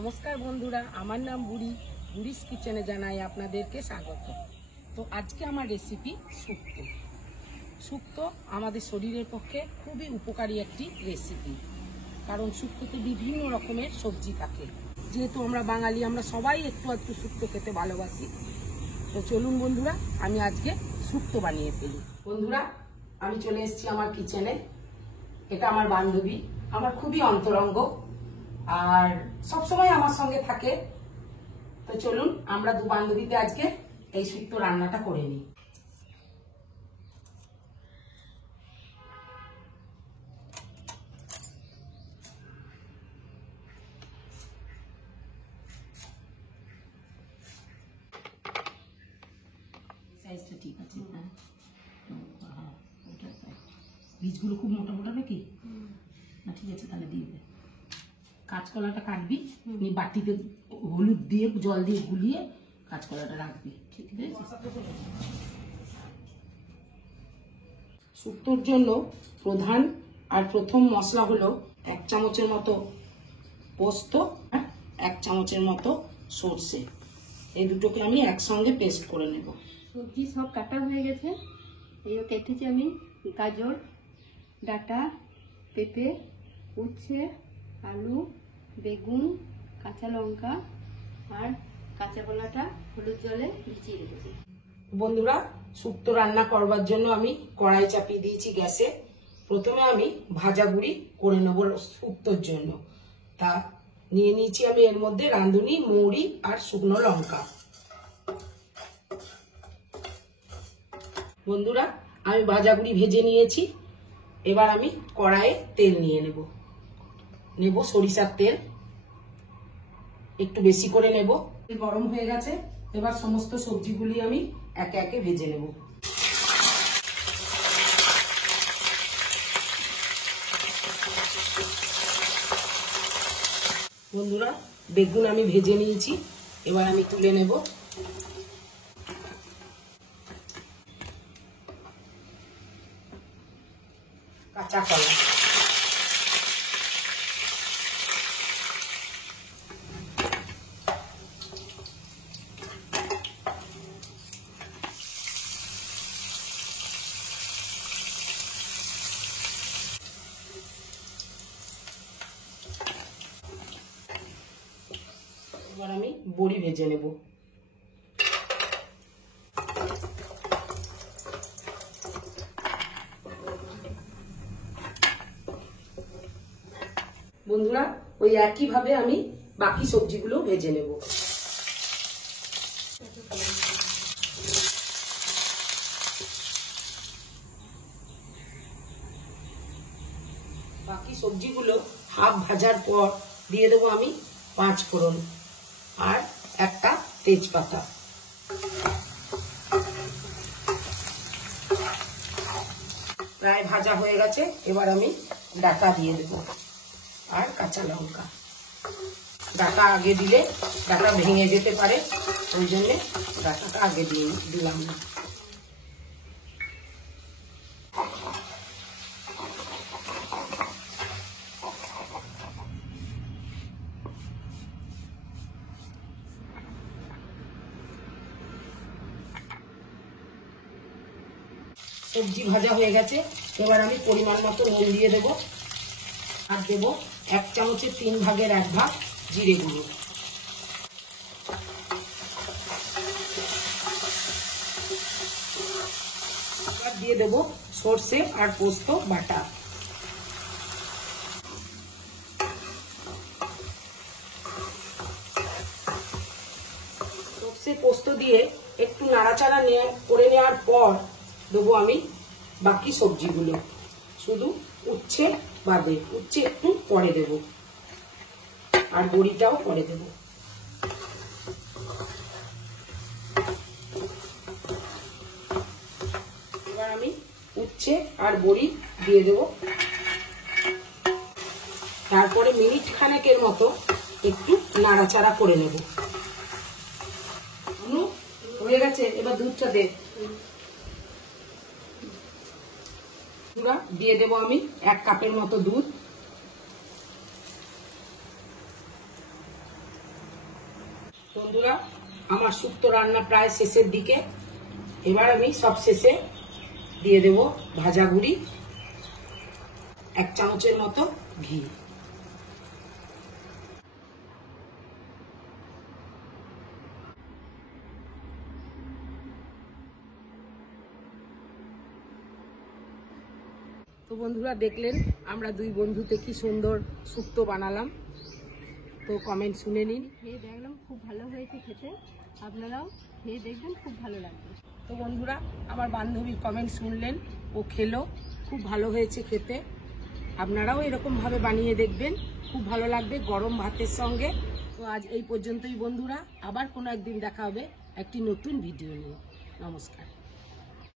নমস্কার বন্ধুরা, আমার নাম বুড়িস কিচেনে জানাই আপনাদেরকে স্বাগত। তো আজকে আমার রেসিপি শুক্তো। শুক্তো আমাদের শরীরের পক্ষে খুবই উপকারী একটি রেসিপি, কারণ শুক্তোতে বিভিন্ন রকমের সবজি থাকে। যেহেতু আমরা বাঙালি, আমরা সবাই একটু একটু শুক্তো খেতে ভালোবাসি। তো চলুন বন্ধুরা, আমি আজকে শুক্তো বানিয়ে ফেলি। বন্ধুরা, আমি চলে এসেছি আমার কিচেনে। এটা আমার বান্ধবী, আমার খুবই অন্তরঙ্গ আর সবসময় আমার সঙ্গে থাকে। তো চলুন আমরা দু বান্ধবীতে আজকে এই শুক্তো রান্নাটা করে নিই। সাইজটা ঠিক আছে? হ্যাঁ, বীজগুলো খুব মোটা মোটা নাকি? না, ঠিক আছে, তাহলে দিয়ে দে। কাঁচকলাটা কাটবি, বাটিতে হলুদ দিয়ে জল দিয়ে গুলিয়ে কাঁচকলাটা রাখবি, ঠিক আছে? শুক্তোর জন্য প্রধান আর প্রথম মশলা হলো 1 চামচের মতো পোস্ত, 1 চামচের মতো সর্ষে। এই দুটোকে আমি একসঙ্গে পেস্ট করে নেব। সবজি সব কাটা হয়ে গেছে। এই কেটেছি আমি গাজর, ডাঁটা, পেঁপে, উচ্ছে, আলু, বেগুন, কাঁচা লঙ্কা আর কাঁচা কলাটা হলুদ জলে ভিজিয়ে রেখেছি। বন্ধুরা, শুক্তো রান্না করবার জন্য আমি কড়াই চাপিয়ে দিয়েছি গ্যাসে। প্রথমে আমি ভাজা গুঁড়ি করে নেব শুক্তোর জন্য। তা নিয়ে নিয়েছি আমি এর মধ্যে রাঁধুনি, মৌরি আর শুকনো লঙ্কা। বন্ধুরা, আমি ভাজা গুঁড়ি ভেজে নিয়েছি। এবার আমি কড়াইয়ে তেল নিয়ে নেব সরিষার তেল, একটু বেশি করে নেব। গরম হয়ে গেছে, এবার সমস্ত সবজিগুলি আমি একে একে ভেজে নেব। বন্ধুরা, বেগুন আমি ভেজে নিয়েছি, এবার আমি তুলে নেব। কাঁচা কলা, এবার আমি বড়ি ভেজে নেব। বন্ধুরা, ওই একইভাবে আমি বাকি সবজিগুলো ভেজে নেব। বাকি সবজিগুলো হাফ ভাজার পর দিয়ে দেবো আমি 5 ফোড়ন আর একটা তেজপাতা। প্রায় ভাজা হয়ে গেছে, এবার আমি ডাঁটা দিয়ে দেবো আর কাঁচা লঙ্কা। ডাঁটা আগে দিলে ডাঁটা ভেঙে যেতে পারে, ওই জন্যে ডাঁটাটা আগে দিলাম না। সবজি ভাজা হয়ে গেছে, এবার আমি পরিমাণ মতো নুন দিয়ে দেবো আর দেবো 1 চামচের 3 ভাগের 1 ভাগ জিরে গুঁড়ো। এবার দিয়ে দেবো সর্ষে আর পোস্ত বাটা। সর্ষে পোস্ত দিয়ে একটু নাড়াচাড়া করে নেওয়ার পর দেবো আমি বাকি সবজিগুলো, শুধু উচ্ছে বাদে। উচ্ছে একটু পরে দেব আর বড়িটাও পরে দেব। এবার আমি উচ্ছে আর বড়ি দিয়ে দেব। তারপরে মিনিট খানেকের মতো একটু নাড়াচাড়া করে নেব। হয়ে গেছে, এবার দুধটা দে। দিয়ে দেবো আমি 1 কাপের মতো দুধ। বন্ধুরা, আমার শুক্তো রান্না প্রায় শেষের দিকে। এবার আমি সব শেষে দিয়ে দেব ভাজা গুঁড়ি, 1 চামচের মতো ঘি। তো বন্ধুরা, দেখলেন আমরা দুই বন্ধুতে কি সুন্দর শুক্তো বানালাম। তো কমেন্ট শুনে নিন। খেয়ে দেখলাম খুব ভালো হয়েছে খেতে, আপনারাও খেয়ে দেখবেন, খুব ভালো লাগবে। তো বন্ধুরা, আমার বান্ধবীর কমেন্ট শুনলেন, ও খেলো, খুব ভালো হয়েছে খেতে। আপনারাও এরকমভাবে বানিয়ে দেখবেন, খুব ভালো লাগবে গরম ভাতের সঙ্গে। তো আজ এই পর্যন্তই বন্ধুরা, আবার কোনো একদিন দেখা হবে একটি নতুন ভিডিও নিয়ে। নমস্কার।